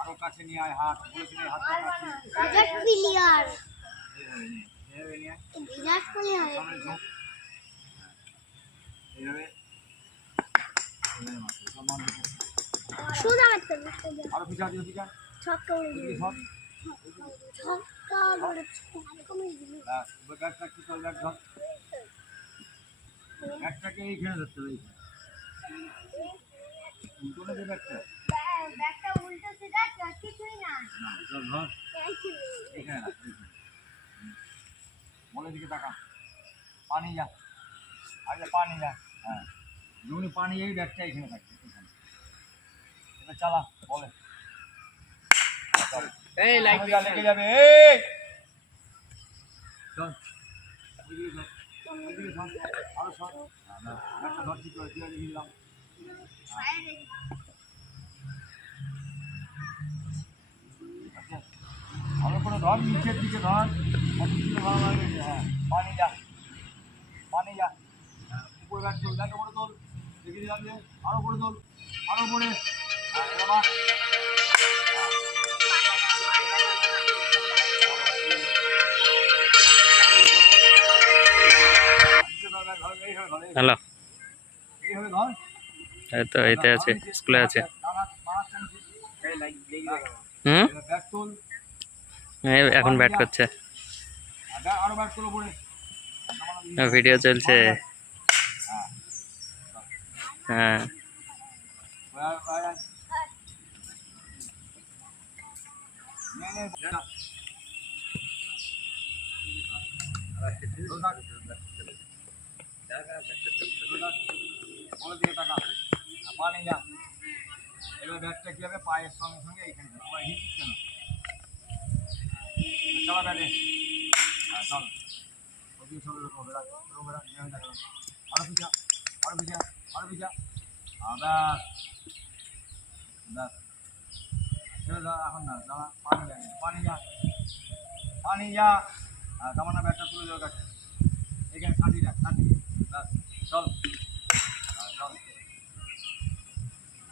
আরো কাছে নিয়ে আয় হাত বলেছি হাত আরো পিছা দিও পিছা ছক্কা ব্যাগটা কি করবে ব্যাগটাকে এইখানে ধরতে হবে উল্টো যে ব্যাগটা উল্টো সিধা কিছুই না চল ধর এখানে রাখ বলে দিকে টাকা পানি যা আগে পানি যা হ্যাঁ যখনই পানি এই ব্যাগটা এখানে থাকবে এখানে এটা চালা বলে এই লাইট লেগে যাবে এই চল আরো সর ব্যাগটা ধরছি তো কি হয়ে দিলাম ভালো করে ধর নিচের দিকে ধর ভালো লাগে হ্যাঁ পানি যা উপরে ব্যাগ তোল ব্যাগটা করে তোল দেখে দিলাম যে আরো করে তোল আরো করে হ্যালো এইভাবে ধর এই তো এতে আছে স্কুলে আছে ব্যাগ তোল এখন ব্যাট করছে আরো ব্যাগ তোল উপরে ভিডিও চলছে হ্যাঁ পানি যা এবার ব্যাগটা কি হবে পায়ের সঙ্গে সঙ্গে এইখানে কেন চলা ব্যাটে হ্যাঁ চল আরো পিছা ব্যাস ছেড়ে দাও এখন না দাঁড়া পানি যা তামান্না ব্যাগটা তুলে দেওয়ার কাছে এখানে কাটি ব্যাস চল চল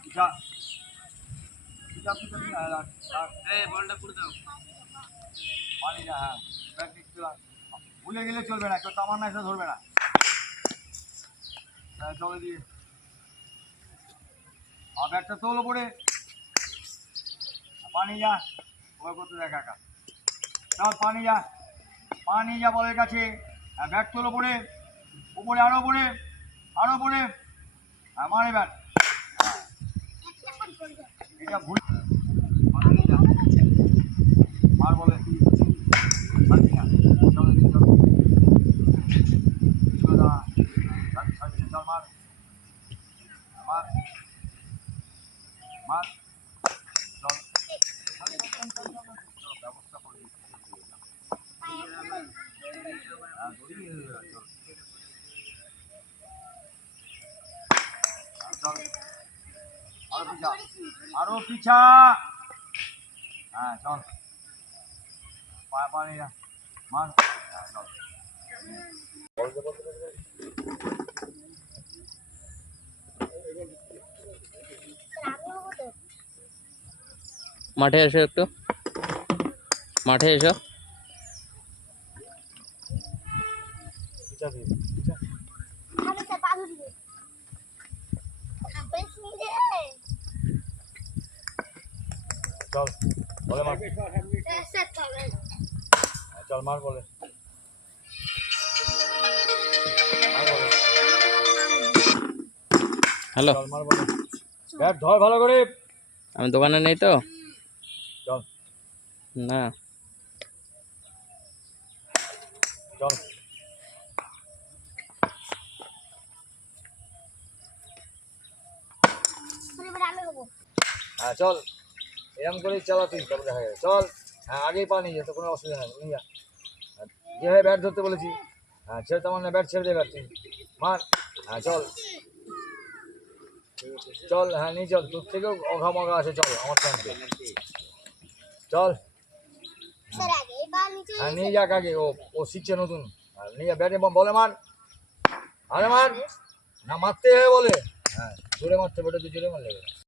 পিছা বলটা করে দাও পানি যা হ্যাঁ ব্যাগ নিচ্ছে ভুলে গেলে চলবে না কেউ তামান্না এসে ধরবে না চলে দিয়ে আর ব্যাগটা তোল ওপরে পানি যা ওভাবে করতে দেখা একা চল পানি যা বলের কাছে ব্যাগ তোল ওপরে আরো ওপরে মারে ব্যাট এটা ভুল আর বলে মার চল ব্যবস্থা করে চল আরো পিছা হ্যাঁ চল পানি যা মার চল মাঠে এসো একটু মাঠে এসো চল বলে মার চল মার বলে হ্যালো চল মার বলে ব্যাট ধর ভালো করে আমি দোকানে নেই তো চল না চল হ্যাঁ চল এরকম করেই চালাতি তবে দেখা যাবে চল হ্যাঁ আগেই পানি যেত কোনো অসুবিধা নেই নিয়ে যা যেভাবে ব্যাট ধরতে বলেছি হ্যাঁ ছেড়ে তেমন না ব্যাট ছেড়ে দে ব্যাট মার হ্যাঁ চল হ্যাঁ নিয়ে চল তোর থেকেও অঘামঘা আছে চল আমার সঙ্গে চল হ্যাঁ নিয়ে যাক আগে ও শিখছে নতুন নিয়ে যা ব্যাটে বলে মার আরে মার না মারতে হবে বলে, হ্যাঁ জোরে মারতে হবে, ওটা তুই জোরে মারলে হবে।